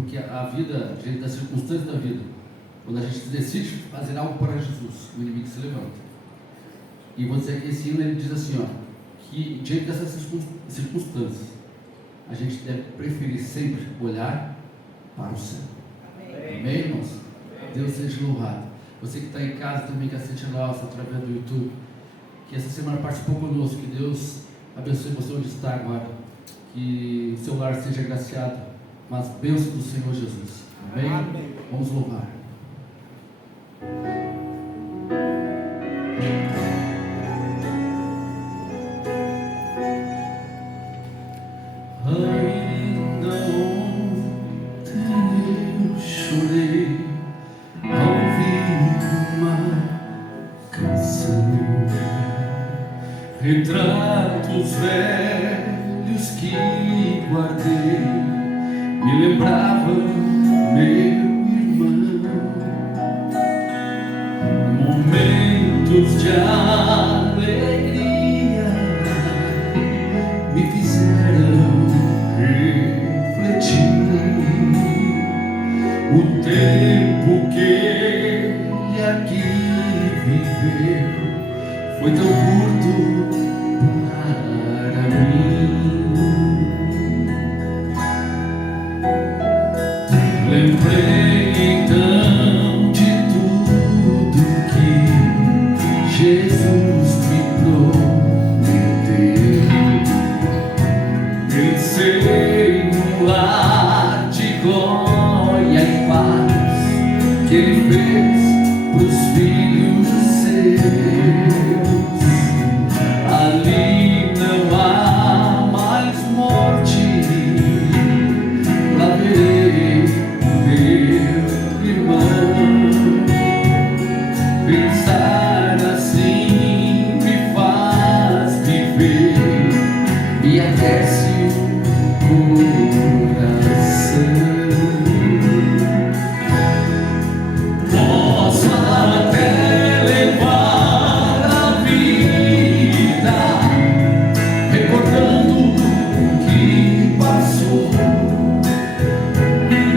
Porque a vida, diante das circunstâncias da vida, quando a gente decide fazer algo para Jesus, o inimigo se levanta. E esse hino ele diz assim, ó, que diante dessas circunstâncias, a gente deve preferir sempre olhar para o céu. Amém, irmãos? Deus seja louvado. Você que está em casa também, que assiste a nossa através do YouTube, que essa semana participou conosco, que Deus abençoe você onde está agora, que seu lar seja agraciado com as bênçãos do Senhor Jesus. Amém? Amém. Vamos louvar. Ainda ontem eu chorei ao ouvir uma canção, retratos velhos que guardei me lembravam meu irmão, momentos de alegria me fizeram refletir. O tempo que ele aqui viveu foi tão curto para mim. Lembrei então de tudo que Jesus me prometeu. Pensei no lar de glória e paz que Ele fez pros filhos seus. Ali não há mais morte, lá verei meu irmão. Pensar assim me faz viver e aquece o coração. Posso até levar a vida recordando o que passou,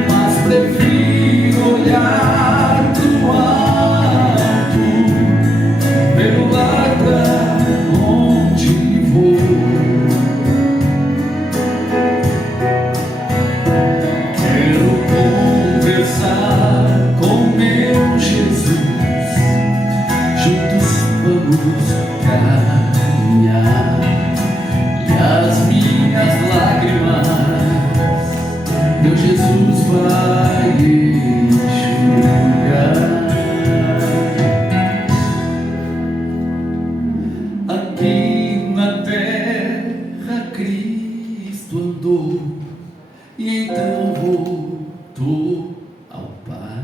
mas prefiro olhar pro alto, pelo lar pra onde vou. Quero conversar com meu Jesus, juntos vamos caminhar, e as minhas lágrimas meu Jesus vai enxugar. Aqui na terra Cristo andou e então voltou ao Pai,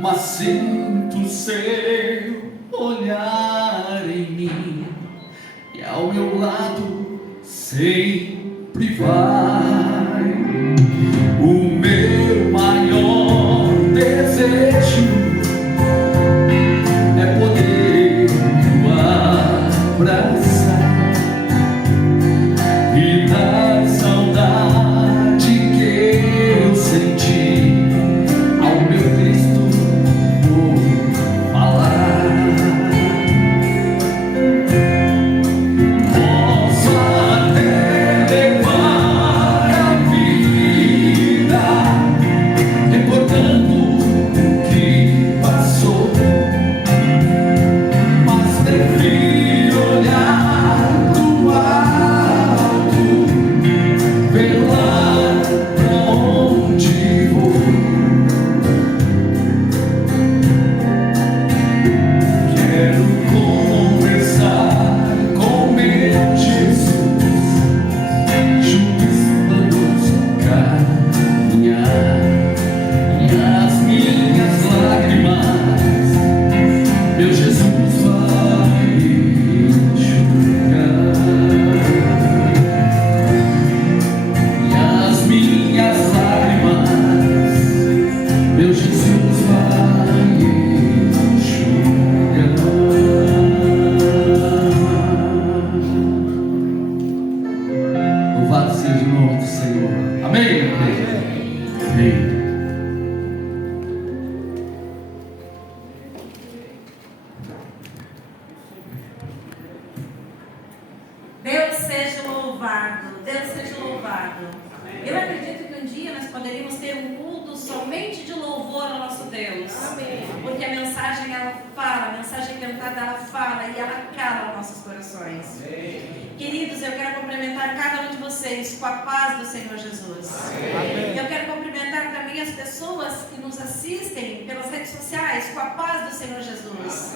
mas sinto seu olhar em mim e ao meu lado sempre vai. O meu maior desejo é poder o abraçar e dar saudade que eu senti ao meu Cristo vou falar. Posso até levar abençoado. Eu acredito que um dia nós poderíamos ter um culto somente de louvor ao nosso Deus. Porque a mensagem ela fala, a mensagem cantada ela fala e ela cala nossos corações. Queridos, eu quero cumprimentar cada um de vocês com a paz do Senhor Jesus. Eu quero cumprimentar também as pessoas que nos assistem pelas redes sociais com a paz do Senhor Jesus.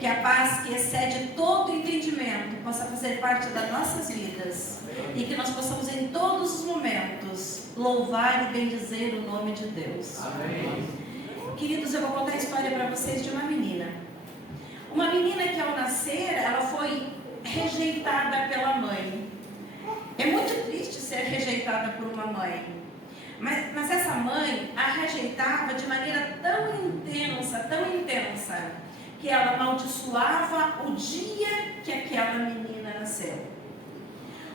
Que a paz que excede todo entendimento possa fazer parte das nossas vidas e que nós possamos em todos os momentos louvar e bendizer o nome de Deus. Queridos, eu vou contar a história para vocês de uma menina. Uma menina que ao nascer, ela foi rejeitada pela mãe. É muito triste ser rejeitada por uma mãe. Mas essa mãe a rejeitava de maneira tão intensa, que ela amaldiçoava o dia que aquela menina nasceu.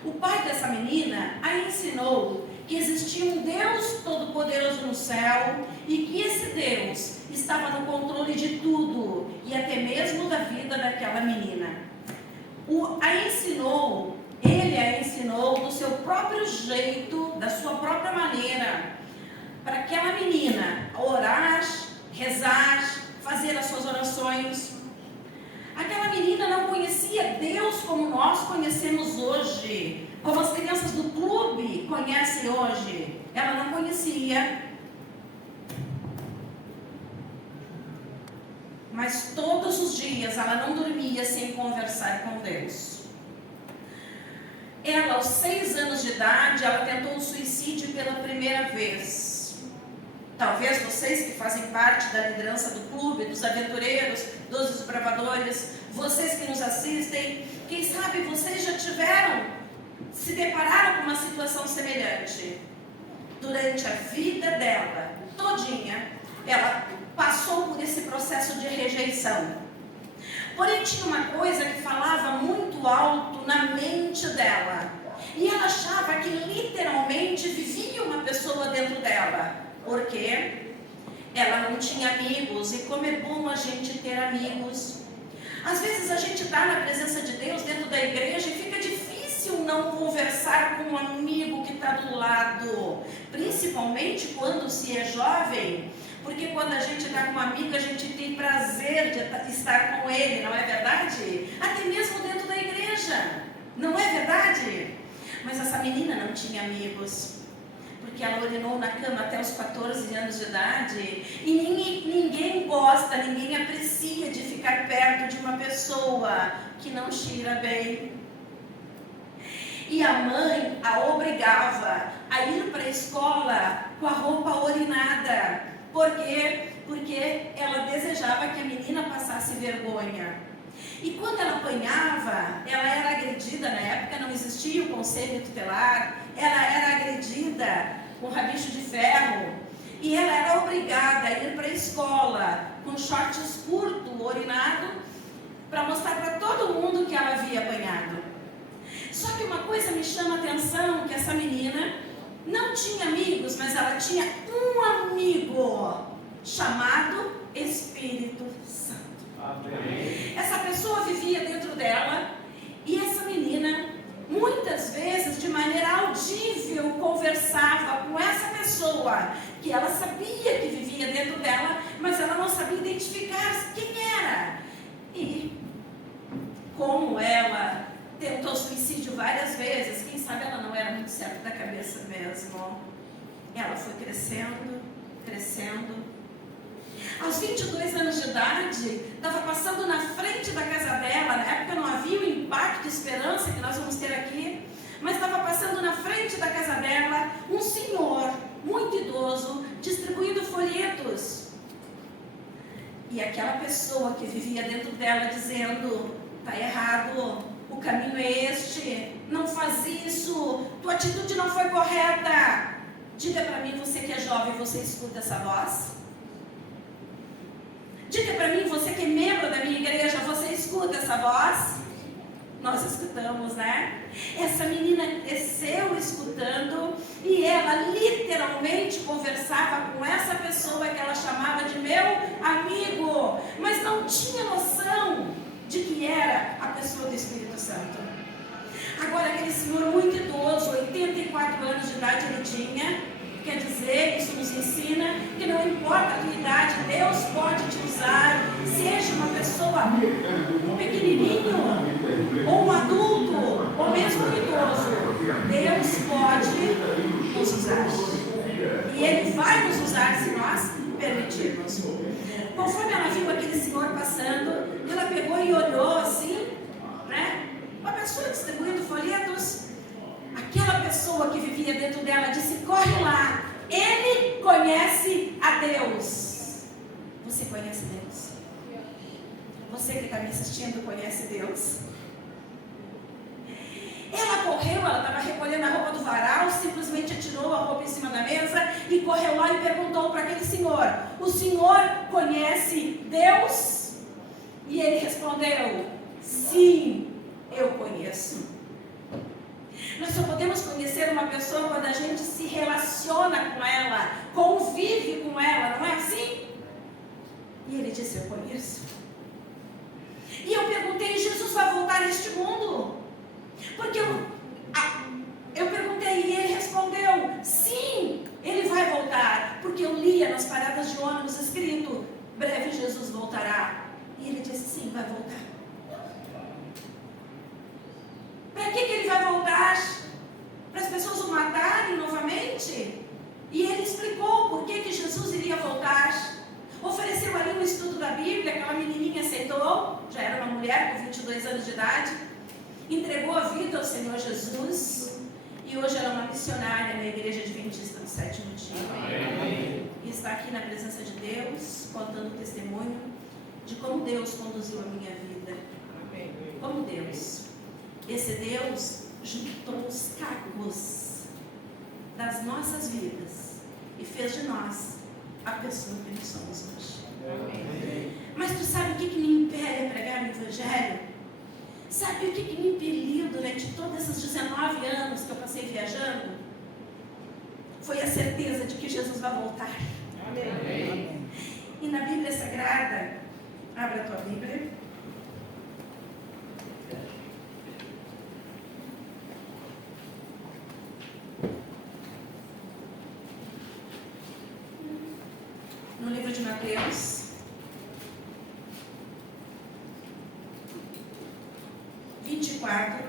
O pai dessa menina a ensinou que existia um Deus Todo-Poderoso no céu e que esse Deus estava no controle de tudo e até mesmo da vida daquela menina. Ele a ensinou do seu próprio jeito, da sua própria maneira, para aquela menina orar, rezar, fazer as suas orações. Aquela menina não conhecia Deus como nós conhecemos hoje, como as crianças do clube conhecem hoje. Ela não conhecia. Mas todos os dias ela não dormia sem conversar com Deus. Ela, aos 6 anos de idade, ela tentou o suicídio pela primeira vez. Talvez vocês que fazem parte da liderança do clube, dos aventureiros, dos desbravadores, vocês que nos assistem, quem sabe vocês já se depararam com uma situação semelhante. Durante a vida dela todinha, ela passou por esse processo de rejeição. Porém, tinha uma coisa que falava muito alto na mente dela. E ela achava que literalmente vivia uma pessoa dentro dela. Por quê? Ela não tinha amigos. E como é bom a gente ter amigos. Às vezes a gente está na presença de Deus dentro da igreja e fica difícil não conversar com um amigo que está do lado. Principalmente quando se é jovem. Porque quando a gente está com um amigo, a gente tem prazer de estar com ele, não é verdade? Até mesmo dentro da igreja, não é verdade? Mas essa menina não tinha amigos, porque ela urinou na cama até os 14 anos de idade, e ninguém gosta, ninguém aprecia de ficar perto de uma pessoa que não cheira bem. E a mãe a obrigava a ir para a escola com a roupa urinada. Por quê? Porque ela desejava que a menina passasse vergonha. E quando ela apanhava, ela era agredida, na época não existia o conselho tutelar, ela era agredida com rabicho de ferro. E ela era obrigada a ir para a escola com shorts curto, urinado, para mostrar para todo mundo que ela havia apanhado. Só que uma coisa me chama a atenção, que essa menina não tinha amigos, mas ela tinha um amigo chamado Espírito Santo. Amém. Essa pessoa vivia dentro dela e essa menina, muitas vezes, de maneira audível, conversava com essa pessoa que ela sabia que vivia dentro dela, mas ela não sabia identificar quem era. E como ela tentou suicídio várias vezes, quem sabe ela não era muito certa da cabeça mesmo. Ela foi crescendo. Aos 22 anos de idade, estava passando na frente da casa dela, na época não havia o impacto e esperança que nós vamos ter aqui, mas estava passando na frente da casa dela um senhor, muito idoso, distribuindo folhetos. E aquela pessoa que vivia dentro dela dizendo, está errado, o caminho é este, não faz isso, tua atitude não foi correta. Diga para mim, você que é jovem, você escuta essa voz? Diga para mim, você que é membro da minha igreja, você escuta essa voz? Nós escutamos, né? Essa menina cresceu escutando e ela literalmente conversava com essa pessoa que ela chamava de meu amigo, mas não tinha noção de que era a pessoa do Espírito Santo. Agora, aquele senhor muito idoso, 84 anos de idade ele tinha, quer dizer, isso nos ensina que não importa a tua idade, Deus pode te usar, seja uma pessoa pequenininho, ou um adulto, ou mesmo um idoso, Deus pode nos usar. E Ele vai nos usar se nós permitirmos. Conforme ela viu aquele senhor passando, ela pegou e olhou assim, né? Uma pessoa distribuindo folhetos. Aquela pessoa que vivia dentro dela disse: corre lá, ele conhece a Deus. Você conhece Deus? Você que está me assistindo conhece Deus? Ela correu, ela estava recolhendo a roupa do varal, simplesmente atirou a roupa em cima da mesa e correu lá e perguntou para aquele senhor: o senhor conhece Deus? E ele respondeu: sim, eu conheço. Nós só podemos conhecer uma pessoa quando a gente se relaciona com ela, convive com ela, não é assim? E ele disse: eu conheço. E eu perguntei: Jesus vai voltar a este mundo? Porque eu perguntei e ele respondeu: sim, ele vai voltar. Porque eu lia nas paradas de ônibus escrito: breve Jesus voltará. E ele disse: sim, vai voltar. Para que ele vai voltar? Para as pessoas o matarem novamente? E ele explicou por que Jesus iria voltar. Ofereceu ali um estudo da Bíblia, aquela menininha aceitou, já era uma mulher com 22 anos de idade, entregou a vida ao Senhor Jesus, e hoje ela é uma missionária na Igreja Adventista do Sétimo Dia. Amém. E está aqui na presença de Deus, contando testemunho de como Deus conduziu a minha vida. Amém. Como Deus. Esse Deus juntou os cacos das nossas vidas e fez de nós a pessoa que nós somos hoje. Amém. Mas tu sabe o que me impele a pregar o Evangelho? Sabe o que me impeliu durante todos esses 19 anos que eu passei viajando? Foi a certeza de que Jesus vai voltar. Amém. E na Bíblia Sagrada, abra a tua Bíblia. No livro de Mateus, 24,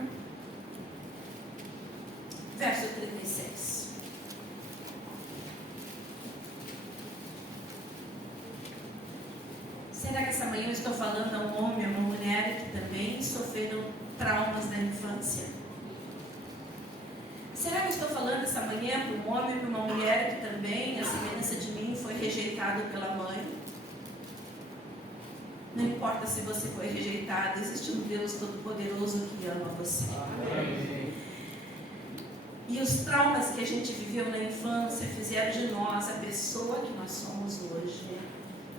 verso 36. Será que essa manhã eu estou falando a um homem, a uma mulher que também sofreram traumas na infância? Será que eu estou falando essa manhã para um homem, para uma mulher que também, a semelhança de mim, foi rejeitado pela mãe? Não importa se você foi rejeitado, existe um Deus Todo-Poderoso que ama você. Amém. E os traumas que a gente viveu na infância fizeram de nós a pessoa que nós somos hoje.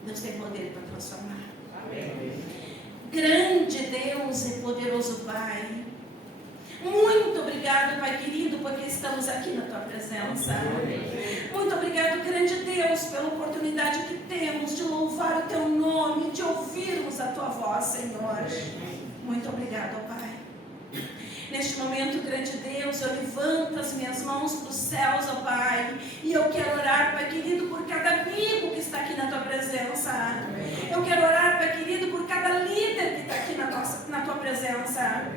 Deus tem poder para transformar. Amém. Grande Deus e poderoso Pai, muito obrigado, Pai querido, porque estamos aqui na Tua presença. Muito obrigado, grande Deus, pela oportunidade que temos de louvar o Teu nome, de ouvirmos a Tua voz, Senhor. Muito obrigado, Pai. Neste momento, grande Deus, eu levanto as minhas mãos para os céus, ó Pai, e eu quero orar, Pai querido, por cada amigo que está aqui na Tua presença. Eu quero orar, Pai querido, por cada líder que está aqui na Tua presença.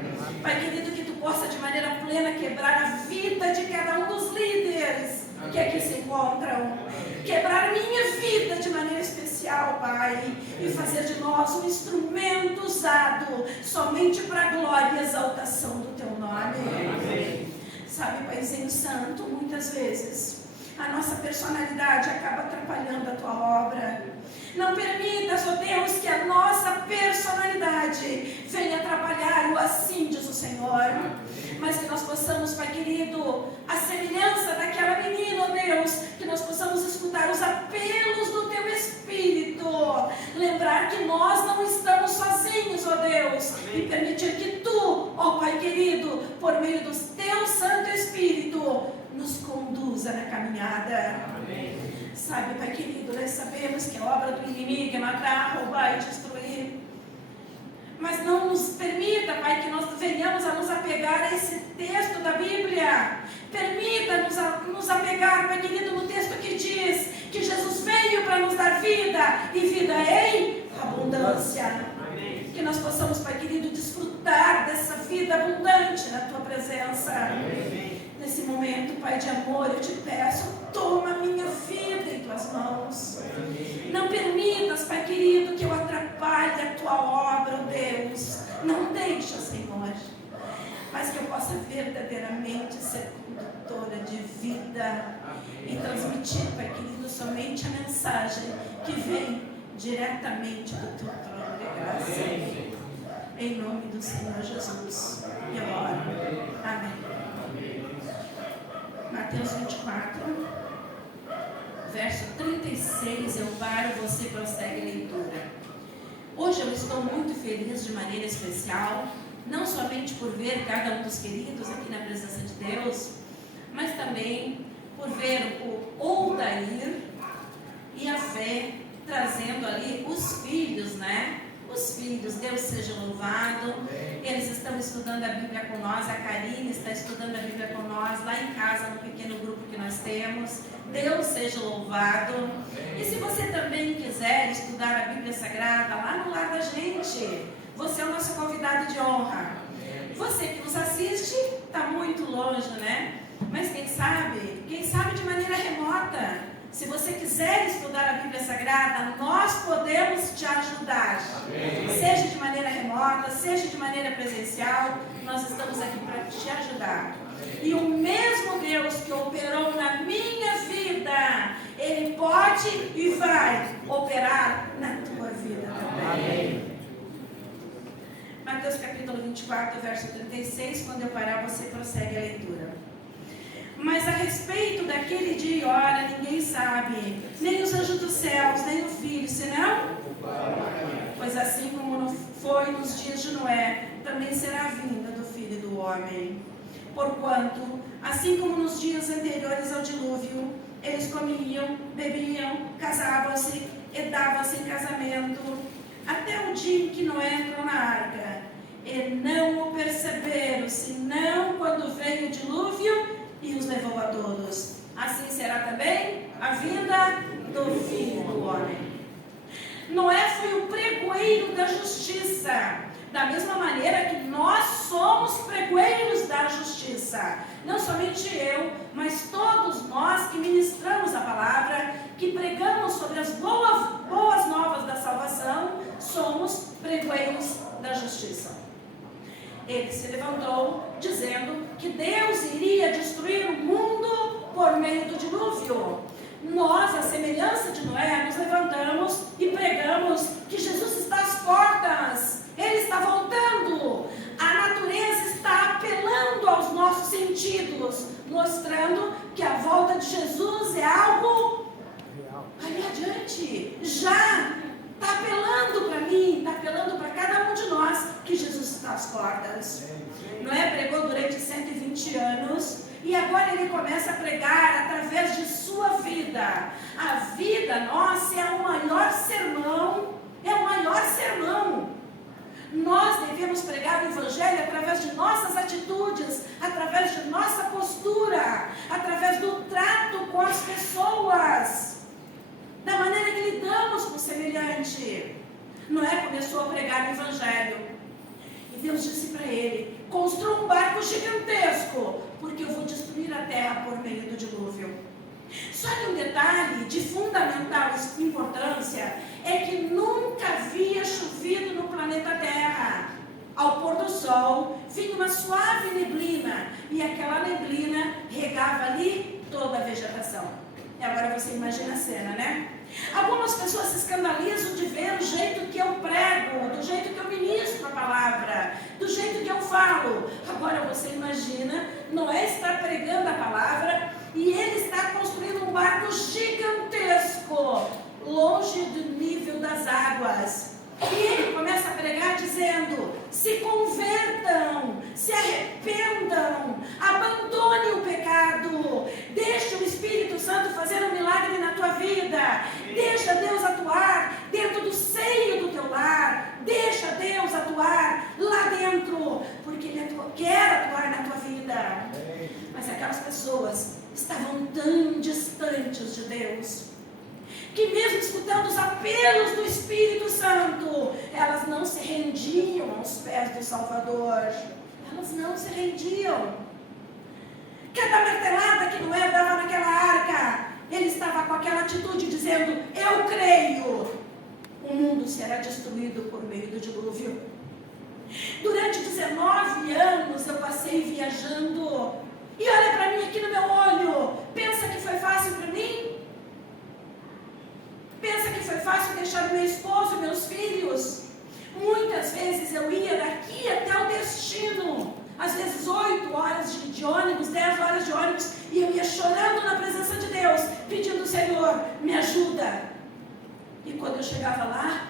Pai querido, que Tu possa de maneira plena quebrar a vida de cada um dos líderes que aqui se encontram. Quebrar a minha vida de maneira especial, Pai, e fazer de nós um instrumento usado somente para a glória e exaltação do Teu nome. Amém. Sabe, Paizinho Santo, muitas vezes a nossa personalidade acaba atrapalhando a Tua obra. Não permitas, ó Deus, que a nossa personalidade venha atrapalhar o assim, diz o Senhor. Mas que nós possamos, Pai querido, a semelhança daquela menina, ó Deus, que nós possamos escutar os apelos do Teu Espírito, lembrar que nós não estamos sozinhos, ó Deus, e permitir que Tu, ó Pai querido, por meio do Teu Santo Espírito, nos conduza na caminhada. Amém. Sabe, Pai querido, nós sabemos que a obra do inimigo é matar, roubar e destruir. Mas não nos permita, Pai, que nós venhamos a nos apegar a esse texto da Bíblia. Permita-nos nos apegar, Pai querido, no texto que diz que Jesus veio para nos dar vida e vida em abundância. Amém. Que nós possamos, Pai querido, desfrutar dessa vida abundante na Tua presença. Amém. Nesse momento, Pai de amor, eu te peço, toma a minha vida em Tuas mãos. Amém. Não permitas, Pai querido, que eu atrapalhe a Tua obra, oh Deus. Não deixa, Senhor, mas que eu possa verdadeiramente ser condutora de vida. Amém. E transmitir, Pai querido, somente a mensagem que vem diretamente do Teu trono de graça. Amém. Em nome do Senhor Jesus. Eu oro. Amém. Mateus 24, verso 36, eu paro, você prossegue a leitura. Hoje eu estou muito feliz de maneira especial, não somente por ver cada um dos queridos aqui na presença de Deus, mas também por ver o Odair e a Fé trazendo ali os filhos, né? Os filhos, Deus seja louvado. Eles estão estudando a Bíblia com nós, a Karine está estudando a Bíblia com nós, lá em casa, no pequeno grupo que nós temos. Deus seja louvado. E se você também quiser estudar a Bíblia Sagrada lá no lar da gente, você é o nosso convidado de honra. Você que nos assiste está muito longe, né? Mas quem sabe de maneira remota. Se você quiser estudar a Bíblia Sagrada, nós podemos te ajudar. Amém. Seja de maneira remota, seja de maneira presencial, nós estamos aqui para te ajudar. Amém. E o mesmo Deus que operou na minha vida, Ele pode e vai operar na tua vida também. Amém. Mateus capítulo 24, verso 36, quando eu parar você prossegue a leitura. Mas a respeito daquele dia e hora ninguém sabe, nem os anjos dos céus, nem o Filho, senão, pois assim como foi nos dias de Noé, também será a vinda do Filho do Homem. Porquanto, assim como nos dias anteriores ao dilúvio, eles comiam, bebiam, casavam-se e davam-se em casamento, até o dia em que Noé entrou na arca, e não o perceberam, senão quando veio o dilúvio e os levou a todos. Assim será também a vinda do Filho do Homem. Noé foi o pregoeiro da justiça, da mesma maneira que nós somos pregoeiros da justiça. Não somente eu, mas todos nós que ministramos a palavra, que pregamos sobre as boas novas da salvação, somos pregoeiros da justiça. Ele se levantou dizendo que Deus iria destruir o mundo por meio do dilúvio. Nós, à semelhança de Noé, nos levantamos e pregamos que Jesus está às portas. Ele está voltando. A natureza está apelando aos nossos sentidos, mostrando que a volta de Jesus é algo ali adiante. Já está apelando para mim, está apelando para cada um de nós que Jesus está às portas. Noé pregou durante 120 anos e agora ele começa a pregar através de sua vida. A vida nossa é o maior sermão, Nós devemos pregar o Evangelho através de nossas atitudes, através de nossa postura, através do trato com as pessoas, da maneira que lidamos com o semelhante. Noé começou a pregar o Evangelho. E Deus disse para ele: construa um barco gigantesco, porque eu vou destruir a terra por meio do dilúvio. Só que um detalhe de fundamental importância é que nunca havia chovido no planeta Terra. Ao pôr do sol, vinha uma suave neblina, e aquela neblina regava ali toda a vegetação. E agora você imagina a cena, né? Algumas pessoas se escandalizam de ver o jeito que eu prego, do jeito que eu ministro a palavra, do jeito que eu falo. Agora você imagina, Noé está pregando a palavra e ele está construindo um barco gigantesco, longe do nível das águas. E ele começa a pregar dizendo: se convertam, se arrependam, abandone o pecado, deixe o Espírito Santo fazer um milagre na tua vida, deixa Deus atuar dentro do seio do teu lar, deixa Deus atuar pessoas estavam tão distantes de Deus, que mesmo escutando os apelos do Espírito Santo, elas não se rendiam aos pés do Salvador. Elas não se rendiam. Cada martelada que Noé dava naquela arca, ele estava com aquela atitude dizendo: eu creio, o mundo será destruído por meio do dilúvio. Durante 19 anos eu passei viajando, e olha para mim aqui no meu olho, pensa que foi fácil para mim? Pensa que foi fácil deixar meu esposo, meus filhos? Muitas vezes eu ia daqui até o destino, às vezes 8 horas de ônibus, 10 horas de ônibus, e eu ia chorando na presença de Deus, pedindo: Senhor, me ajuda. E quando eu chegava lá,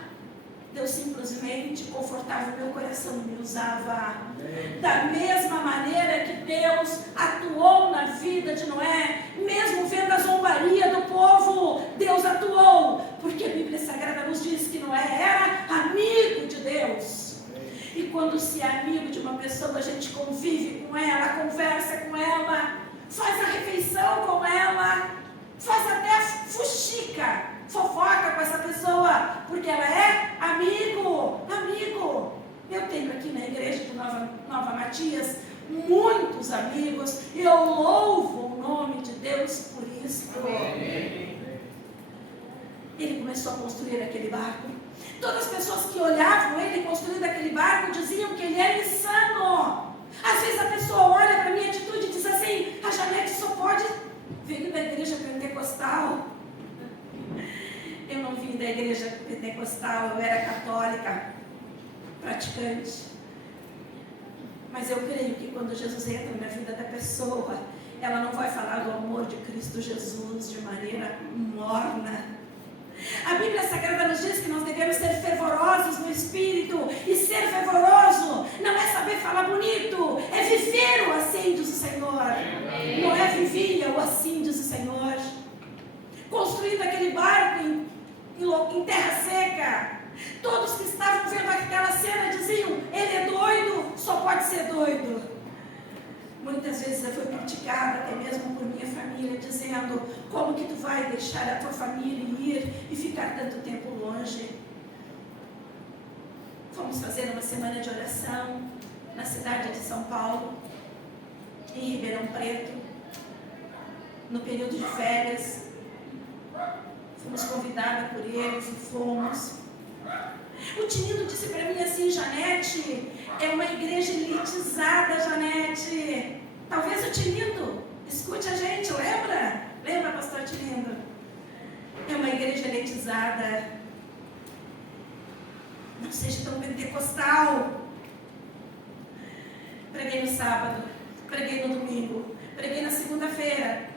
Deus simplesmente confortava o meu coração e me usava. Da mesma maneira que Deus atuou na vida de Noé, mesmo vendo a zombaria do povo, Deus atuou, porque a Bíblia Sagrada nos diz que Noé era amigo de Deus. E quando se é amigo de uma pessoa, a gente convive com ela, conversa com ela, faz a refeição com ela, faz até fuxica, fofoca com essa pessoa, porque ela é amigo. Eu tenho aqui na igreja de Nova Matias muitos amigos, e eu louvo o nome de Deus por isso. Ele começou a construir aquele barco. Todas as pessoas que olhavam ele construindo aquele barco diziam que ele era insano. Às vezes a pessoa olha para a minha atitude e diz assim: a Janete só pode vir da igreja pentecostal. Eu não vim da igreja pentecostal, eu era católica, praticante. Mas eu creio que quando Jesus entra na vida da pessoa, ela não vai falar do amor de Cristo Jesus de maneira morna. A Bíblia Sagrada nos diz que nós devemos ser fervorosos no Espírito, e ser fervoroso não é saber falar bonito, é viver o assim diz o Senhor. Noé vivia o assim diz o Senhor, construindo aquele barco em terra seca. Todos que estavam vendo aquela cena diziam: ele é doido, só pode ser doido. Muitas vezes eu fui criticada, até mesmo por minha família, dizendo: como que tu vai deixar a tua família ir e ficar tanto tempo longe? Fomos fazer uma semana de oração na cidade de São Paulo, em Ribeirão Preto, no período de férias. Fomos convidadas por eles e fomos. O Tinindo disse para mim assim: Janete, é uma igreja elitizada, Janete. Talvez o Tinindo escute a gente, lembra? Lembra, pastor Tinindo? É uma igreja elitizada. Não seja tão pentecostal. Preguei no sábado, preguei no domingo, preguei na segunda-feira.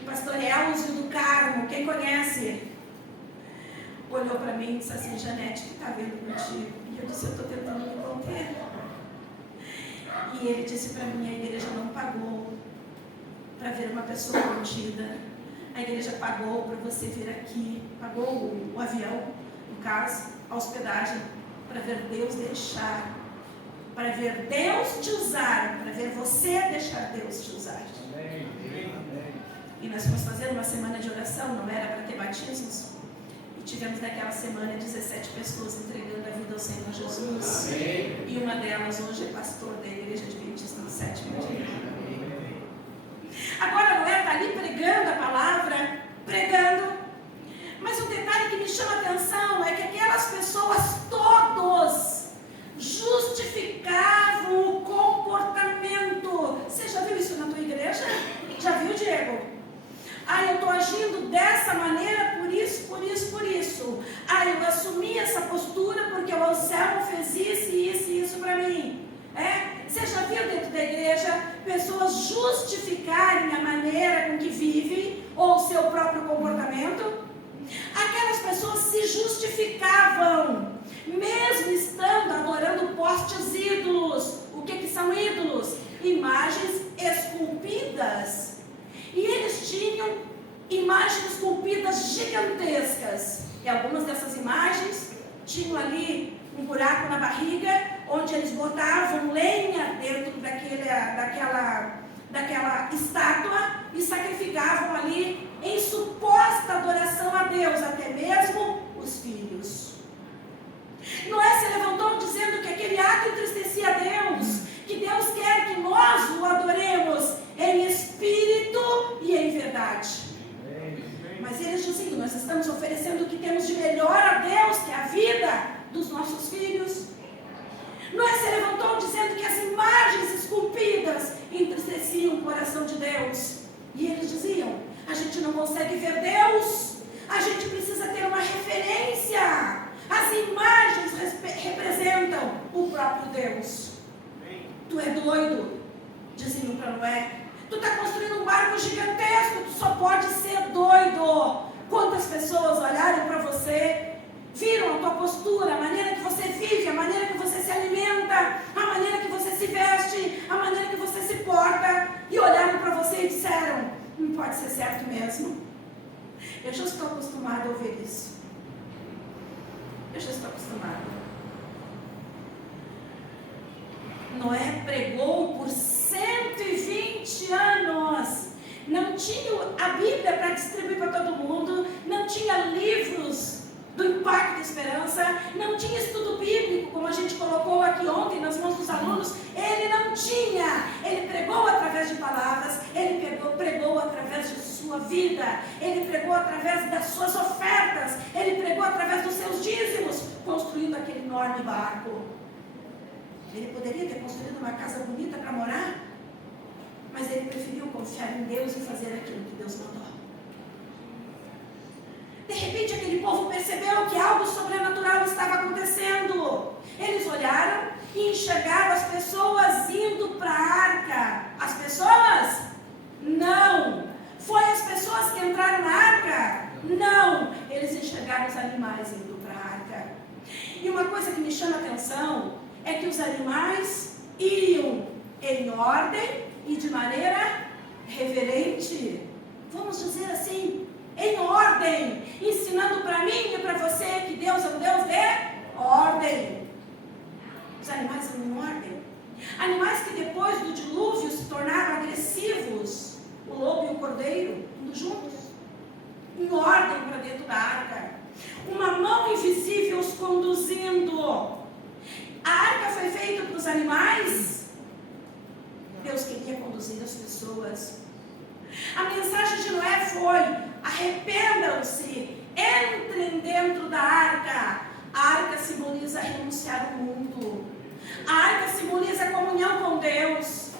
O pastor Elzio do Carmo, quem conhece, olhou para mim e disse assim: Janete, o que está vendo contigo? E eu disse: eu estou tentando me conter. E ele disse para mim: a igreja não pagou para ver uma pessoa contida. A igreja pagou para você vir aqui, pagou o avião, no caso, a hospedagem, para ver Deus deixar, para ver Deus te usar, para ver você deixar Deus te usar. E nós fomos fazer uma semana de oração, não era para ter batismos. E tivemos naquela semana 17 pessoas entregando a vida ao Senhor Jesus. Amém. E uma delas hoje é pastor da igreja adventista do sétimo dia. Agora Noé está ali pregando a palavra, pregando. Mas o detalhe que me chama a atenção é que aquelas pessoas todos justificavam o comportamento. Você já viu isso na tua igreja? Já viu, Diego? Eu estou agindo dessa maneira, por isso. Eu assumi essa postura porque o Anselmo fez isso para mim. Você já viu dentro da igreja pessoas justificarem a maneira com que vivem ou o seu próprio comportamento? Aquelas pessoas se justificavam, mesmo estando adorando postes ídolos. O que são ídolos? Imagens esculpidas. E eles tinham imagens esculpidas gigantescas. E algumas dessas imagens tinham ali um buraco na barriga, onde eles botavam lenha dentro daquela estátua e sacrificavam ali em suposta adoração a Deus, até mesmo os filhos. Noé se levantou dizendo que aquele ato entristecia a Deus, que Deus quer que nós o adoremos em espírito e em verdade. Mas eles diziam: nós estamos oferecendo o que temos de melhor a Deus, que é a vida dos nossos filhos. Noé se levantou dizendo que as imagens esculpidas entristeciam o coração de Deus. E eles diziam: a gente não consegue ver Deus, a gente precisa ter uma referência. As imagens representam o próprio Deus. Tu é doido, diziam para Noé. Tu está construindo um barco gigantesco, tu só pode ser doido. Quantas pessoas olharam para você, viram a tua postura, a maneira que você vive, a maneira que você se alimenta, a maneira que você se veste, a maneira que você se porta, e olharam para você e disseram: não pode ser certo mesmo. Eu já estou acostumada a ouvir isso. Eu já estou acostumada. Noé pregou por 120 anos. Não tinha a Bíblia para distribuir para todo mundo, não tinha livros do Impacto da Esperança, não tinha estudo bíblico, como a gente colocou aqui ontem nas mãos dos alunos. Ele não tinha. Ele pregou através de palavras, ele pregou através de sua vida, ele pregou através das suas ofertas, ele pregou através dos seus dízimos, construindo aquele enorme barco. Ele poderia ter construído uma casa bonita para morar, mas ele preferiu confiar em Deus e fazer aquilo que Deus mandou. De repente aquele povo percebeu que algo sobrenatural estava acontecendo. Eles olharam e enxergaram as pessoas indo para a arca. As pessoas? Não. Foi as pessoas que entraram na arca? Não. Eles enxergaram os animais indo para a arca. E uma coisa que me chama a atenção é que os animais iam em ordem e de maneira reverente. Vamos dizer assim, em ordem, ensinando para mim e para você que Deus é um Deus de ordem. Os animais são em ordem. Animais que depois do dilúvio se tornaram agressivos, o lobo e o cordeiro, indo juntos, em ordem para dentro da arca. Uma mão invisível os conduzindo. A arca foi feita para os animais. Deus queria conduzir as pessoas. A mensagem de Noé foi: arrependam-se, entrem dentro da arca. A arca simboliza renunciar ao mundo. A arca simboliza a comunhão com Deus.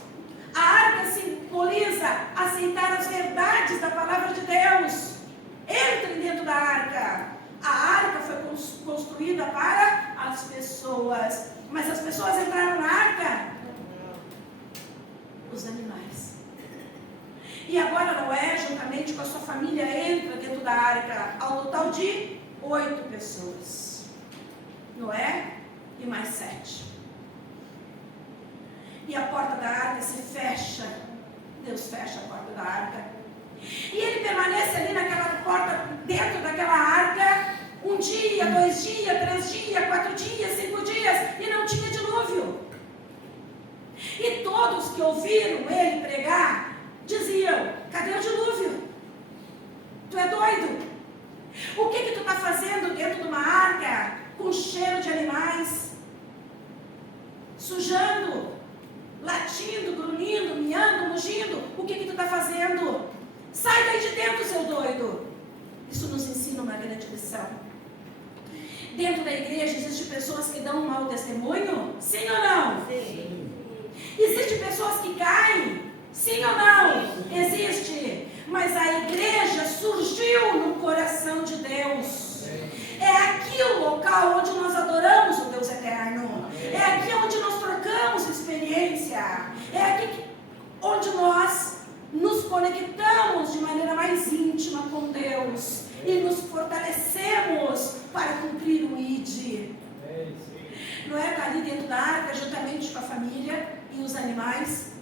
A arca simboliza aceitar as verdades da palavra de Deus. Entrem dentro da arca. A arca foi construída para as pessoas. Mas as pessoas entraram na arca? Os animais. E agora Noé, juntamente com a sua família, entra dentro da arca, ao total de 8 pessoas. Noé e mais 7. E a porta da arca se fecha. Deus fecha a porta da arca. E ele permanece ali naquela porta, dentro daquela arca, 1 dia, 2 dias, 3 dias, 4 dias, 5 dias, e não tinha dilúvio. E todos que ouviram ele pregar diziam: cadê o dilúvio? Tu é doido? O que tu está fazendo dentro de uma arca com cheiro de animais, sujando, latindo, grunhindo, miando, mugindo? O que tu está fazendo? Sai daí de dentro, seu doido. Isso nos ensina uma grande lição. Dentro da igreja existem pessoas que dão um mau testemunho? Sim ou não? Sim. Existem pessoas que caem? Sim ou não? Existe. Mas a igreja surgiu no coração de Deus. É aqui o local onde nós adoramos o Deus eterno. É aqui onde nós trocamos experiência. É aqui onde nós nos conectamos de maneira mais íntima com Deus e nos fortalecemos para cumprir o ID. Noé está ali dentro da arca, juntamente com a família e os animais.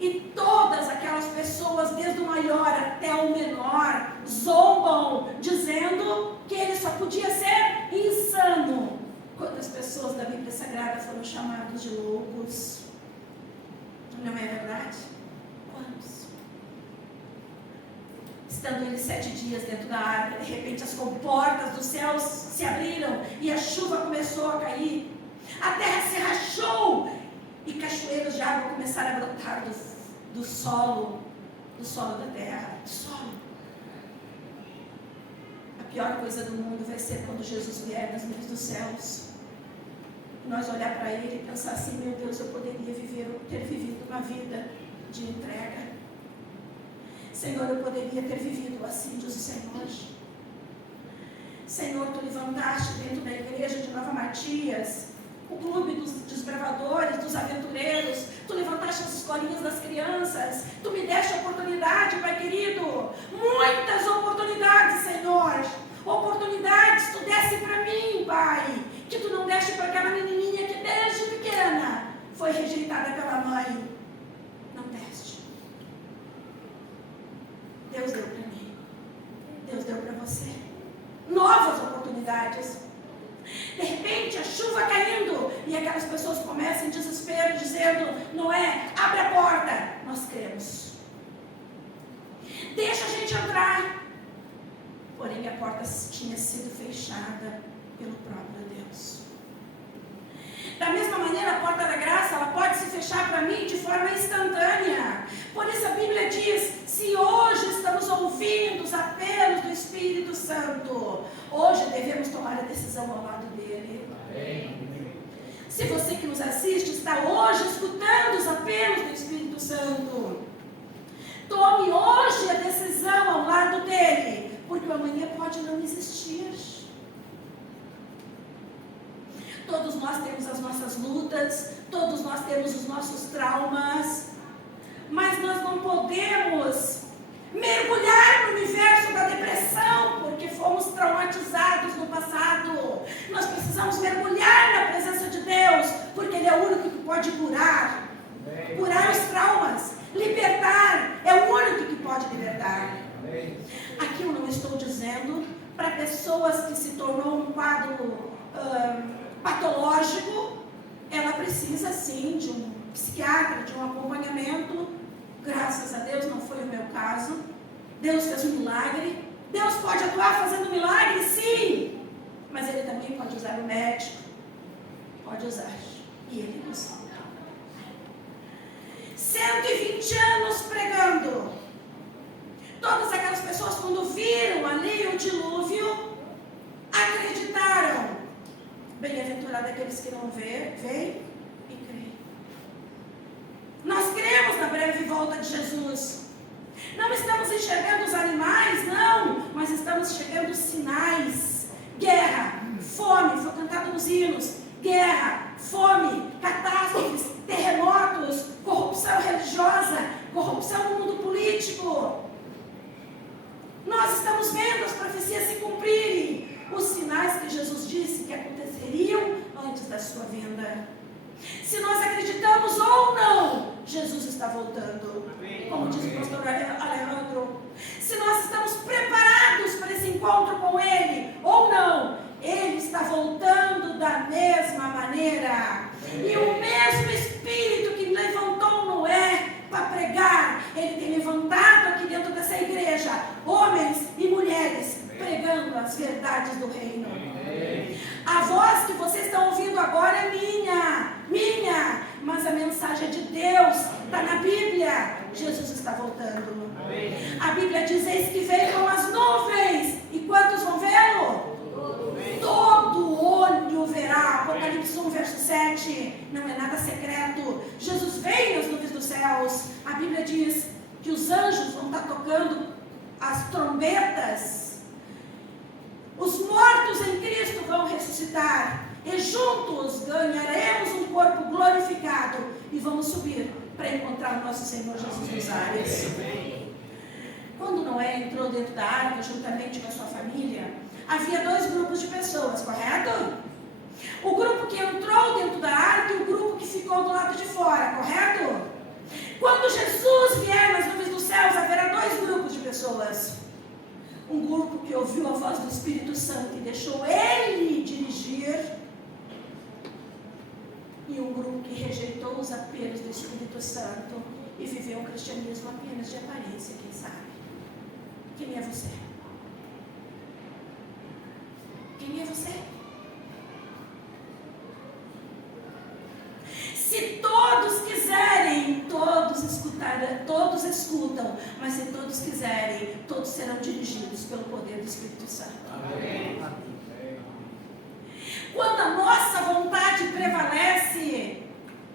E todas aquelas pessoas, desde o maior até o menor, zombam, dizendo que ele só podia ser insano. Quantas pessoas da Bíblia Sagrada foram chamadas de loucos? Não é verdade? anos. Estando ele 7 dias dentro da arca, de repente as comportas dos céus se abriram e a chuva começou a cair. A terra se rachou e cachoeiros de água começaram a brotar do solo da terra. Do solo. A pior coisa do mundo vai ser quando Jesus vier nas nuvens dos céus. Nós olhar para ele e pensar assim: meu Deus, eu poderia ter vivido uma vida de entrega. Dessenhor, eu poderia ter vivido assim, diz o Senhor. Senhor, tu levantaste dentro da igreja de Nova Matias o clube dos desbravadores, dos aventureiros. Tu levantaste as escolinhas das crianças. Tu me deste oportunidade, Pai querido. Muitas oportunidades, Senhor. Oportunidades tu deste para mim, Pai, que tu não deste para aquela menininha que desde pequena foi rejeitada pela mãe. Não deste. Deus deu para mim. Deus deu para você. Novas oportunidades. De repente, a chuva caindo e aquelas pessoas começam em desespero, dizendo: Noé, abre a porta. Nós cremos. Deixa a gente entrar. Porém, a porta tinha sido fechada pelo próprio Deus. Da mesma maneira, a porta da graça, ela pode se fechar para mim de forma instantânea. Por isso a Bíblia diz: se hoje estamos ouvindo os apelos do Espírito Santo, hoje devemos tomar a decisão ao lado dele. Amém. Se você que nos assiste está hoje escutando os apelos do Espírito Santo, tome hoje a decisão ao lado dele, porque o amanhã pode não existir. Todos nós temos as nossas lutas, todos nós temos os nossos traumas, mas nós não podemos mergulhar no universo da depressão, porque fomos traumatizados no passado. Nós precisamos mergulhar na presença de Deus, porque Ele é o único que pode curar os traumas, libertar, é o único que pode libertar. Aqui eu não estou dizendo para pessoas que se tornou um quadro patológico, ela precisa sim de um psiquiatra, de um acompanhamento. Graças a Deus não foi o meu caso. Deus fez um milagre. Deus pode atuar fazendo milagre, sim, mas Ele também pode usar o médico, pode usar, e Ele usa. 120 anos pregando. Todas aquelas pessoas, quando viram ali o dilúvio, acreditaram. Bem-aventurado aqueles que não veem e creem. Nós cremos na breve volta de Jesus. Não estamos enxergando os animais, não, mas estamos enxergando sinais. Guerra, fome, foi cantado nos hinos. Guerra, fome, catástrofes, terremotos, corrupção religiosa, corrupção no mundo político. Nós estamos vendo as profecias se cumprirem, os sinais que Jesus disse que aconteceriam antes da sua vinda. Se nós acreditamos ou não, Jesus está voltando. Como diz o pastor Alejandro, se nós estamos preparados para esse encontro com Ele ou não, Ele está voltando da mesma maneira. E o mesmo Espírito que levantou Noé para pregar, Ele tem levantado aqui dentro dessa igreja homens e mulheres pregando as verdades do reino. A voz que vocês estão ouvindo agora é minha, mas a mensagem é de Deus, está na Bíblia. Jesus está voltando. A Bíblia diz: eis que veio com as nuvens, e quantos vão vê-lo? Todo olho verá. Apocalipse 1, verso 7. Não é nada secreto. Jesus veio nas nuvens dos céus. A Bíblia diz que os anjos vão estar tocando as trombetas. Os mortos em Cristo vão ressuscitar. E juntos ganharemos um corpo glorificado. E vamos subir para encontrar o nosso Senhor Jesus nos ares. Quando Noé entrou dentro da arca, juntamente com a sua família, havia 2 grupos de pessoas, correto? O grupo que entrou dentro da arca e o grupo que ficou do lado de fora, correto? Quando Jesus vier nas nuvens dos céus, haverá 2 grupos de pessoas. Um grupo que ouviu a voz do Espírito Santo e deixou Ele dirigir. E um grupo que rejeitou os apelos do Espírito Santo e viver um cristianismo apenas de aparência, quem sabe? Quem é você? Quem é você? Se todos quiserem, todos escutarão, todos escutam, mas se todos quiserem, todos serão dirigidos pelo poder do Espírito Santo. Amém. Quando a nossa vontade prevalece,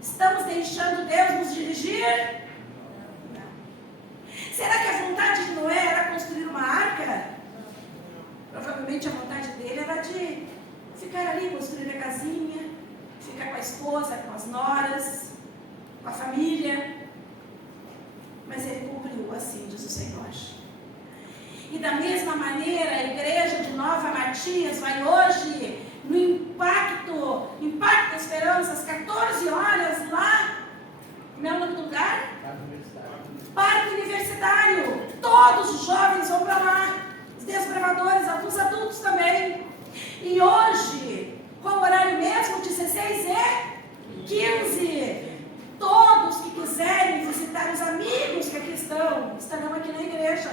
estamos deixando Deus nos dirigir? Não. Será que a vontade de Noé era construir uma arca? Provavelmente a vontade dele era de ficar ali, construir a casinha, ficar com a esposa, com as noras, com a família. Mas ele cumpriu, assim diz o Senhor. E da mesma maneira, a igreja de Nova Matias vai hoje no Impacto Esperança, às 14 horas, lá, como é o nome do lugar? Parque Universitário. Todos os jovens vão para lá, os desbravadores, alguns adultos também. E hoje, qual o horário mesmo? 16h15. Todos que quiserem visitar os amigos que aqui estão, estarão aqui na igreja.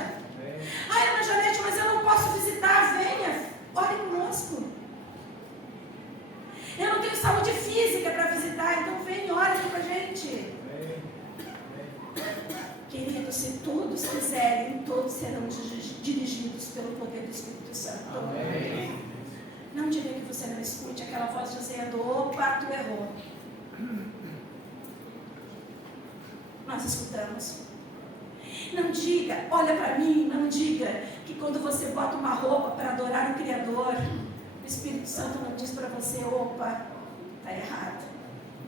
Ai, Ana Janete, mas eu não posso visitar. Venha, ore conosco. Eu não tenho saúde física para visitar, então vem, ore aqui com a gente. Querido, se todos quiserem, todos serão dirigidos pelo poder do Espírito Santo. Amém. Não diga que você não escute aquela voz dizendo, opa, tu errou. Nós escutamos. Não diga, olha para mim, não diga que quando você bota uma roupa para adorar o Criador, o Espírito Santo não diz para você, opa, está errado.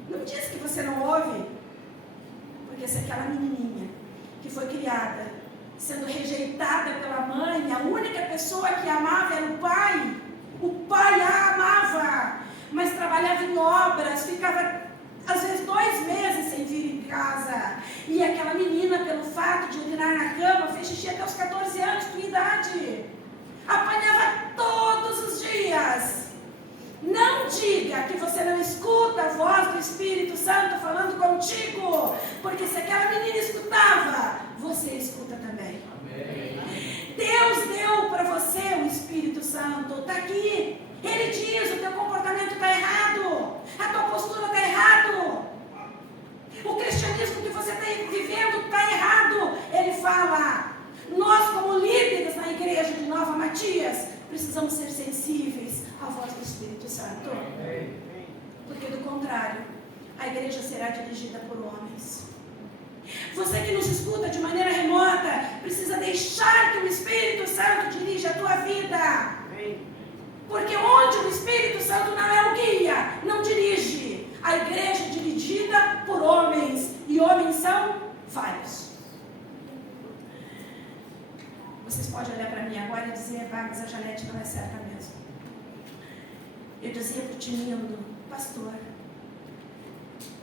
Não diz que você não ouve, porque se aquela menininha que foi criada, sendo rejeitada pela mãe, a única pessoa que a amava era o pai a amava, mas trabalhava em obras, ficava às vezes 2 meses sem vir em casa, e aquela menina, pelo fato de urinar na cama, fez xixi até os 14 anos, tua idade, apanhava todos os dias. Não diga que você não escuta a voz do Espírito Santo falando contigo, porque se aquela menina escutava, você escuta também. Amém. Deus deu para você o Espírito Santo, está aqui. Ele diz, o teu comportamento está errado, a tua postura está errado, o cristianismo que você está vivendo está errado. Ele fala, nós como líderes na igreja de Nova Matias, precisamos ser sensíveis à voz do Espírito Santo, porque do contrário, a igreja será dirigida por homens. Você que nos escuta de maneira remota, precisa deixar que o Espírito Santo dirija a tua vida. Porque onde o Espírito Santo não é o guia, não dirige. A igreja é dirigida por homens, e homens são vários. Vocês podem olhar para mim agora e dizer, mas a Janete não é certa mesmo. Eu dizia para o Tinindo, pastor,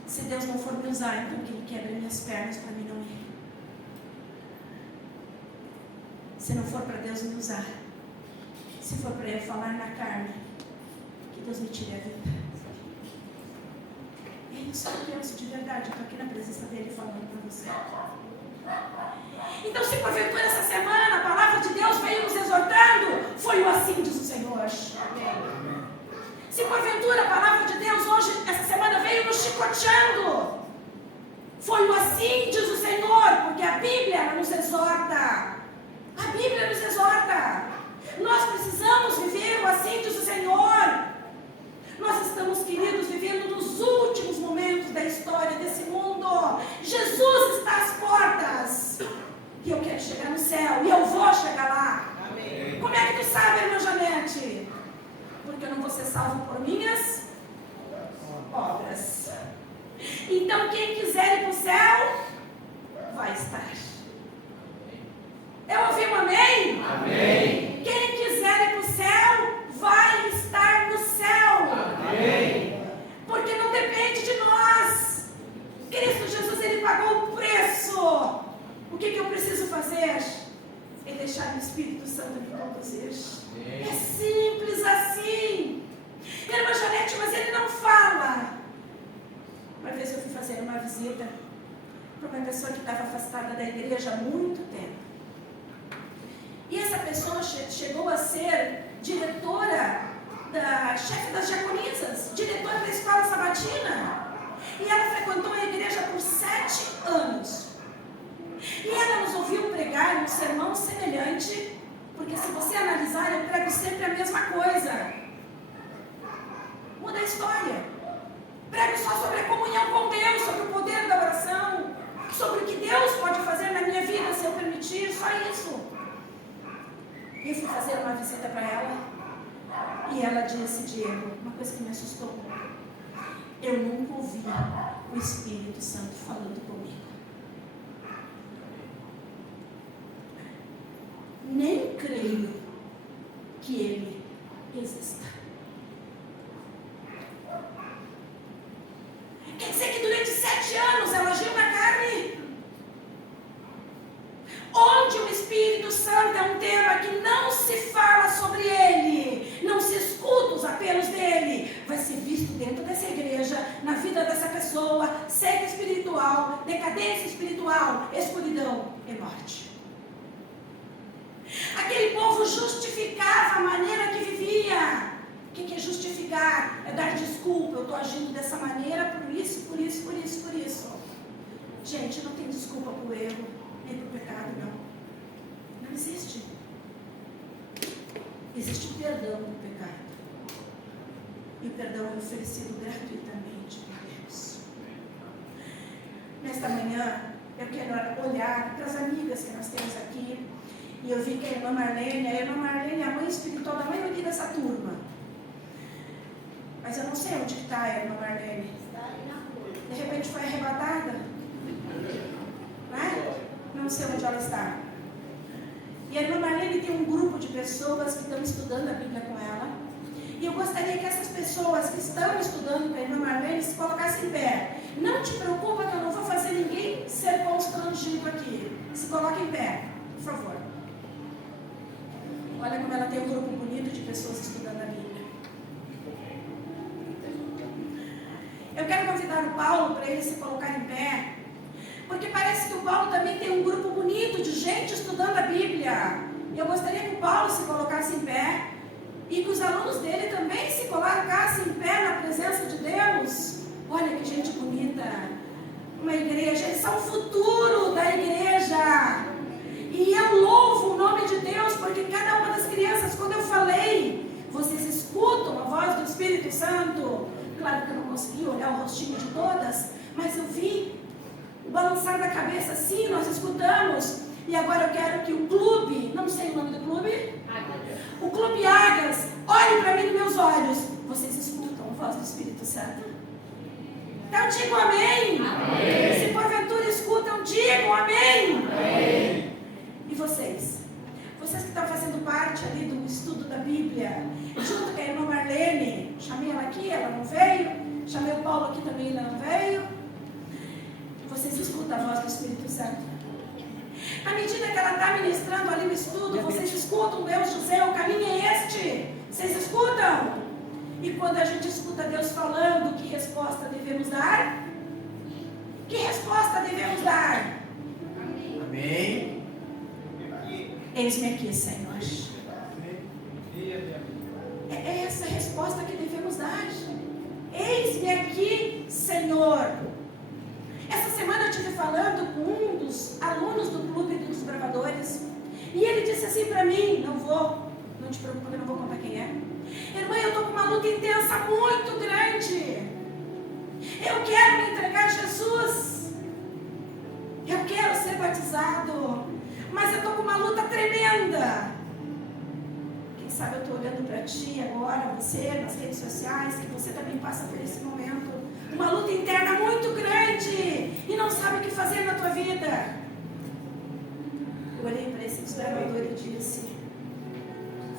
se Deus não for me usar, então que Ele quebre minhas pernas para mim não ir. Se não for para Deus me usar, se for para Ele falar na carne, que Deus me tire a vida. É isso que eu penso de verdade, eu estou aqui na presença dEle falando para você. Então, se porventura essa semana a palavra de Deus veio nos exortando, foi o assim diz o Senhor. Se porventura a palavra de Deus hoje, essa semana, veio nos chicoteando, foi o assim diz o Senhor, porque a Bíblia ela nos exorta. A Bíblia nos exorta. Nós precisamos viver o assim diz o Senhor. Nós estamos, queridos, vivendo nos últimos momentos da história desse mundo. Jesus está às portas. E eu quero chegar no céu. E eu vou chegar lá. Amém. Como é que tu sabe, irmã Janete? Porque eu não vou ser salvo por minhas obras. Então, quem quiser ir para o céu, vai estar. Eu ouvi um amém? Amém. Quem quiser ir para o céu, vai estar no céu. Amém. Porque não depende de nós. Cristo Jesus, Ele pagou o preço. O que eu preciso fazer? É deixar o Espírito Santo me conduzir. É simples assim. Irmã Janete, mas ele não fala. Uma vez eu fui fazer uma visita para uma pessoa que estava afastada da igreja há muito tempo. E essa pessoa chegou a ser chefe das diaconisas, diretora da escola sabatina. E ela frequentou a igreja por 7 anos. E ela nos ouviu pregar um sermão semelhante, porque se você analisar, eu prego sempre a mesma coisa. Muda a história. Prego só sobre a comunhão com Deus, sobre o poder da oração, sobre o que Deus pode fazer na minha vida se eu permitir, só isso. Eu fui fazer uma visita para ela e ela disse: Diego, uma coisa que me assustou. Eu nunca ouvi o Espírito Santo falando comigo. Nem creio que ele exista. Quer dizer que durante 7 anos ela agiu na carne? Onde o Espírito Santo é um tema que não se fala sobre ele, não se escuta os apelos dele, vai ser visto dentro dessa igreja, na vida dessa pessoa, seca espiritual, decadência espiritual, escuridão e morte. Aquele povo justificava a maneira que vivia. O que é justificar? É dar desculpa. Eu estou agindo dessa maneira por isso, por isso, por isso, por isso. Gente, não tem desculpa para o erro, nem para o pecado, não. Não existe. Existe o perdão do pecado. E o perdão é oferecido gratuitamente por Deus. Nesta manhã, eu quero olhar para as amigas que nós temos aqui. E eu vi que a irmã Marlene é a mãe espiritual da maioria dessa turma. Mas eu não sei onde está a irmã Marlene. De repente foi arrebatada. Né? Não sei onde ela está. E a irmã Marlene tem um grupo de pessoas que estão estudando a Bíblia com ela. E eu gostaria que essas pessoas que estão estudando com a irmã Marlene se colocassem em pé. Não te preocupa que eu não vou fazer ninguém ser constrangido aqui. Se coloque em pé, por favor. Olha como ela tem um grupo bonito de pessoas estudando a Bíblia. Eu quero convidar o Paulo para ele se colocar em pé, porque parece que o Paulo também tem um grupo bonito de gente estudando a Bíblia. Eu gostaria que o Paulo se colocasse em pé e que os alunos dele também se colocassem em pé na presença de Deus. Olha que gente bonita. Uma igreja, eles são o futuro da igreja. E eu louvo o nome de Deus, porque cada uma das crianças, quando eu falei, vocês escutam a voz do Espírito Santo. Claro que eu não consegui olhar o rostinho de todas, mas eu vi o balançar da cabeça, sim, nós escutamos. E agora eu quero que o clube, não sei o nome do clube, o Clube Águias, olhe para mim nos meus olhos. Vocês escutam a voz do Espírito Santo? Então digam amém. Amém. Se porventura escutam, digam amém. Amém. E vocês? Vocês que estão fazendo parte ali do estudo da Bíblia, junto com a irmã Marlene, chamei ela aqui, ela não veio, chamei o Paulo aqui também, ele não veio. Vocês escutam a voz do Espírito Santo? À medida que ela está ministrando ali no estudo, vocês escutam Deus dizer, o caminho é este? Vocês escutam? E quando a gente escuta Deus falando, que resposta devemos dar? Que resposta devemos dar? Amém. Eis-me aqui, Senhor. É essa a resposta que devemos dar. Eis-me aqui, Senhor. Essa semana eu estive falando com um dos alunos do Clube dos Bravadores. E ele disse assim para mim, não te preocupa que eu não vou contar quem é. Irmã, eu estou com uma luta intensa muito grande. Eu quero me entregar a Jesus. Eu quero ser batizado. Mas eu estou com uma luta tremenda. Quem sabe eu estou olhando para ti agora, você, nas redes sociais, que você também passa por esse momento. Uma luta interna muito grande e não sabe o que fazer na tua vida. Eu olhei para esse desbravador e disse,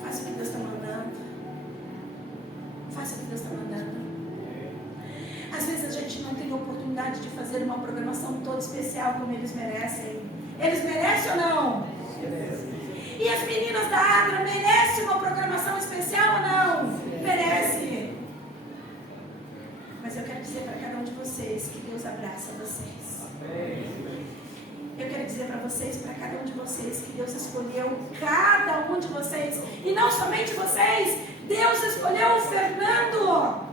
faça o que Deus está mandando. Faça o que Deus está mandando. Às vezes a gente não tem a oportunidade de fazer uma programação toda especial como eles merecem. Eles merecem ou não? E as meninas da Adra merecem uma programação especial ou não? Merece. Mas eu quero dizer para cada um de vocês que Deus abraça vocês. Eu quero dizer para vocês, para cada um de vocês, que Deus escolheu cada um de vocês. E não somente vocês, Deus escolheu o Fernando.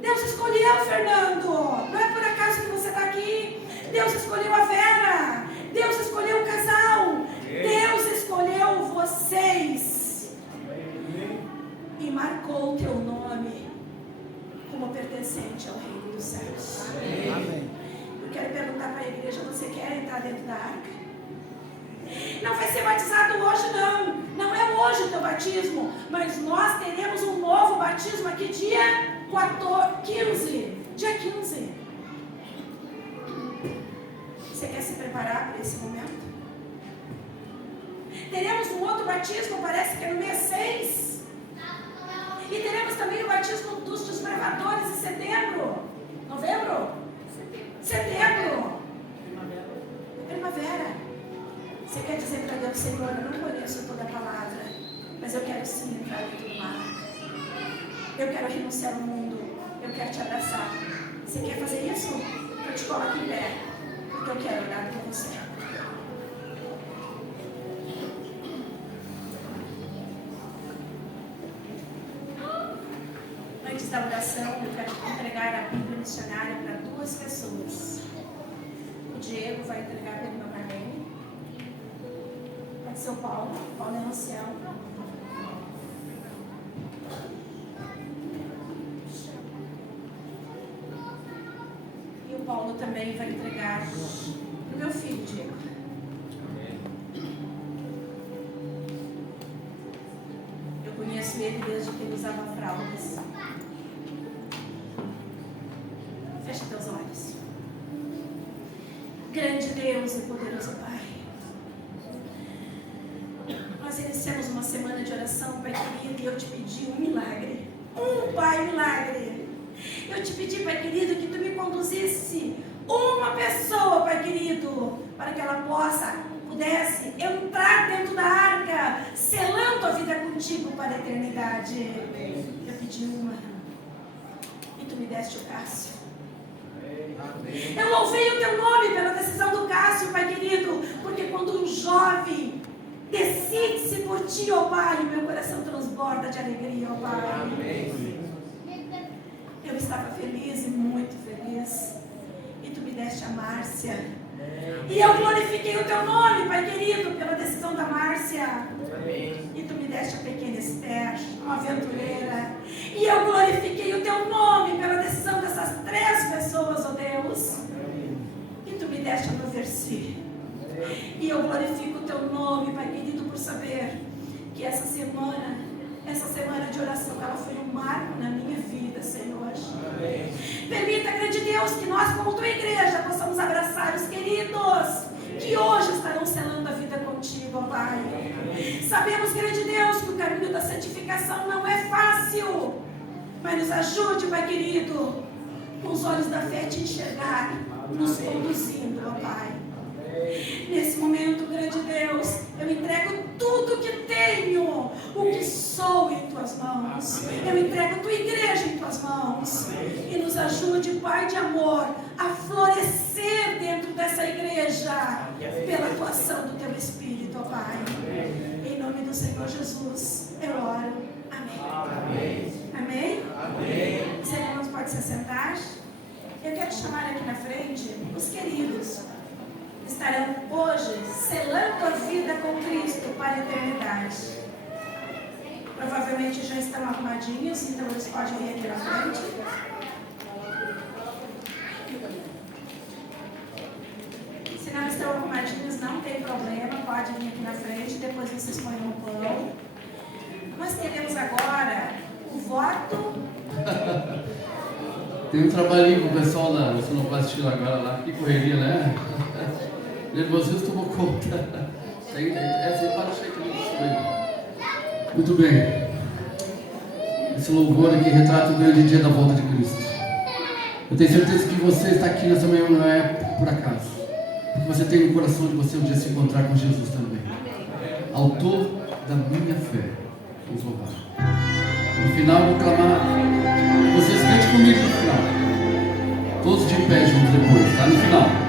Deus escolheu o Fernando. Não é por acaso que você está aqui. Deus escolheu a Vera. Deus escolheu o casal. Deus escolheu vocês. E marcou o teu nome como pertencente ao reino dos céus. Amém. Eu quero perguntar para a igreja: você quer entrar dentro da arca? Não vai ser batizado hoje, não. Não é hoje o teu batismo. Mas nós teremos um novo batismo aqui dia 15. Dia 15. Você quer se preparar para esse momento? Teremos um outro batismo, parece que é no mês 6. E teremos também o batismo dos desbravadores em setembro. Novembro? Setembro. Primavera. Você quer dizer para Deus: Senhor, eu não conheço toda a palavra, mas eu quero sim entrar dentro do mar. Eu quero renunciar ao mundo. Eu quero te abraçar. Você quer fazer isso? Eu te coloco em pé, porque eu quero orar com você. Antes da oração, eu quero entregar a Bíblia missionária para 2 pessoas. O Diego vai entregar para a irmã Marlene. Pode ser o Paulo. Paulo é ancião. E o Paulo também vai entregar para o meu filho, Diego. Eu conheço ele desde que ele usava fraldas. Fecha teus olhos. Grande Deus e poderoso Pai, nós iniciamos uma semana de oração, Pai querido, e eu te pedi um milagre. Pai, milagre. Eu te pedi, Pai querido, que tu me conduzisse uma pessoa, Pai querido, para que ela pudesse entrar dentro da arca, selando a vida contigo para a eternidade. Eu pedi uma, e tu me deste o Cássio. Eu louvei o teu nome pela decisão do Cássio, Pai querido, porque quando um jovem decide-se por ti, ó Pai, o meu coração transborda de alegria, ó Pai. Eu estava feliz e muito feliz, e tu me deste a Márcia. E eu glorifiquei o teu nome, Pai querido, pela decisão da Márcia. E tu me deste a pequena Esther, uma aventureira. E eu glorifiquei o teu nome pela decisão dessas 3 pessoas, ó Deus. E tu me deste a Noverci. E eu glorifico o teu nome, Pai querido, por saber que essa semana de oração, ela foi um marco na minha vida, Senhor. Permita, grande Deus, que nós, como tua igreja, possamos abraçar os queridos que hoje estarão selando a vida contigo, ó Pai. Sabemos, grande Deus, que o caminho da santificação não é fácil, mas nos ajude, Pai querido, com os olhos da fé te enxergar, nos conduzindo, ó Pai. Nesse momento, grande Deus, eu entrego tudo que tenho, o que sou em tuas mãos. Eu entrego a tua igreja em tuas mãos. E nos ajude, Pai de amor, a florescer dentro dessa igreja pela atuação do teu Espírito, ó Pai. Em nome do Senhor Jesus, eu oro. Amém. Amém? Amém. Os irmãos podem se sentar. Eu quero chamar aqui na frente os queridos. Estarão hoje selando a vida com Cristo para a eternidade. Provavelmente já estão arrumadinhos, então eles podem vir aqui na frente. Se não estão arrumadinhos, não tem problema, pode vir aqui na frente, depois vocês põem no pão. Nós teremos agora o voto. Tem um trabalhinho com o pessoal da sonoplastia agora lá, que correria, né? Nervosismo tomou conta. Muito bem. Esse louvor aqui retrata o grande dia da volta de Cristo. Eu tenho certeza que você está aqui nessa manhã não é por acaso. Porque você tem no coração de você um dia se encontrar com Jesus também. Autor da minha fé. Vamos louvar. No final eu vou clamar. Vocês cantem comigo no final. Todos de pé juntos depois, tá? No final.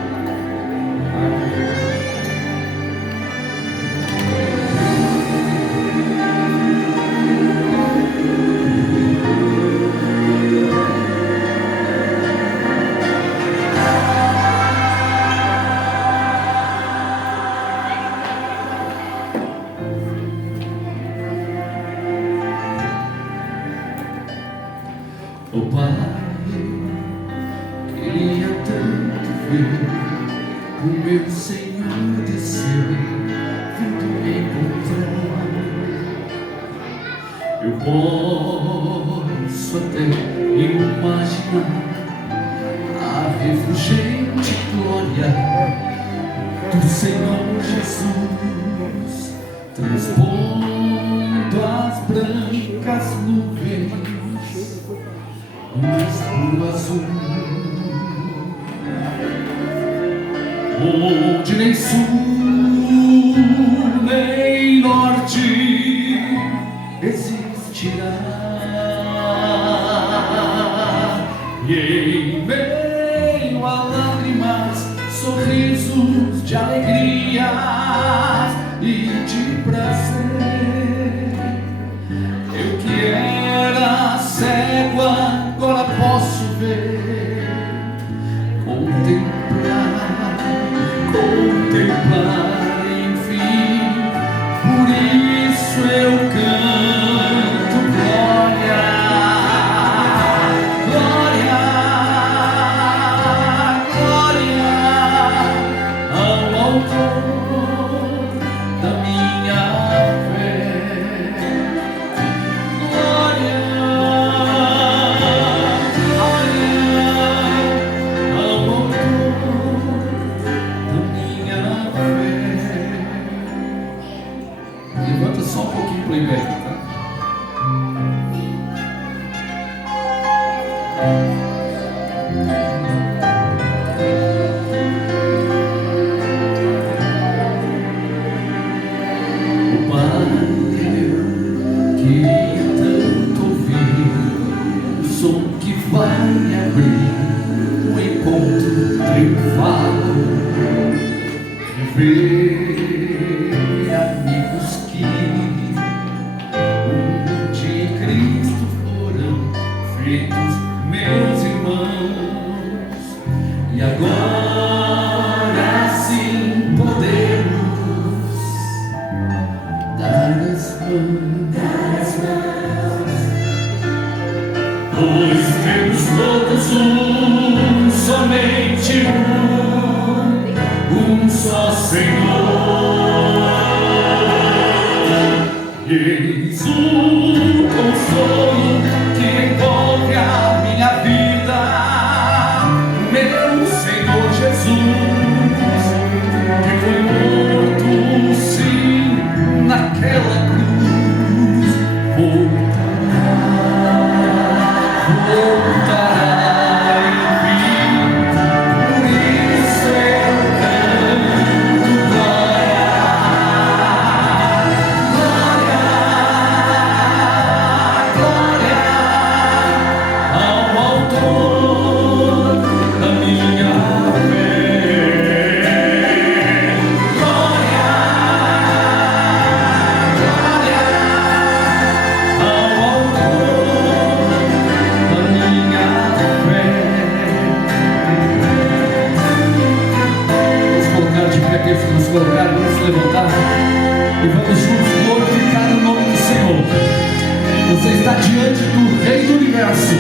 Oh Pai, queria tanto ver o meu Senhor descer, vindo me encontrar. Eu posso até imaginar a refulgente glória do Senhor Jesus, transpondo as brancas nuvens no escuro azul, onde nem sul nem norte existirá. E em meio a lágrimas, sorrisos de alegria e de prazer, eu que era cego agora posso ver, contemplar, enfim. Por isso eu canto glória, glória, glória ao Autor da minha fé. Glória, glória ao Autor da minha fé. Levanta só um pouquinho para o inverno, tá? O Pai, eu queria tanto ouvir o som que vai abrir o encontro triunfal, rever amigos que de Cristo foram feitos meus irmãos, e agora sim podemos dar as mãos, pois temos todos somente um só Senhor. Eis o consolo que envolve a minha vida, meu Senhor Jesus, que foi morto sim naquela cruz, voltará enfim. Por isso eu canto glória, glória, glória ao Autor da minha fé. Glória, glória ao Autor da minha fé. Vamos colocar de pé, aqueles que nos colocaram, vamos se levantar e vamos juntos glorificar o nome do Senhor. Você está diante do Rei do Universo.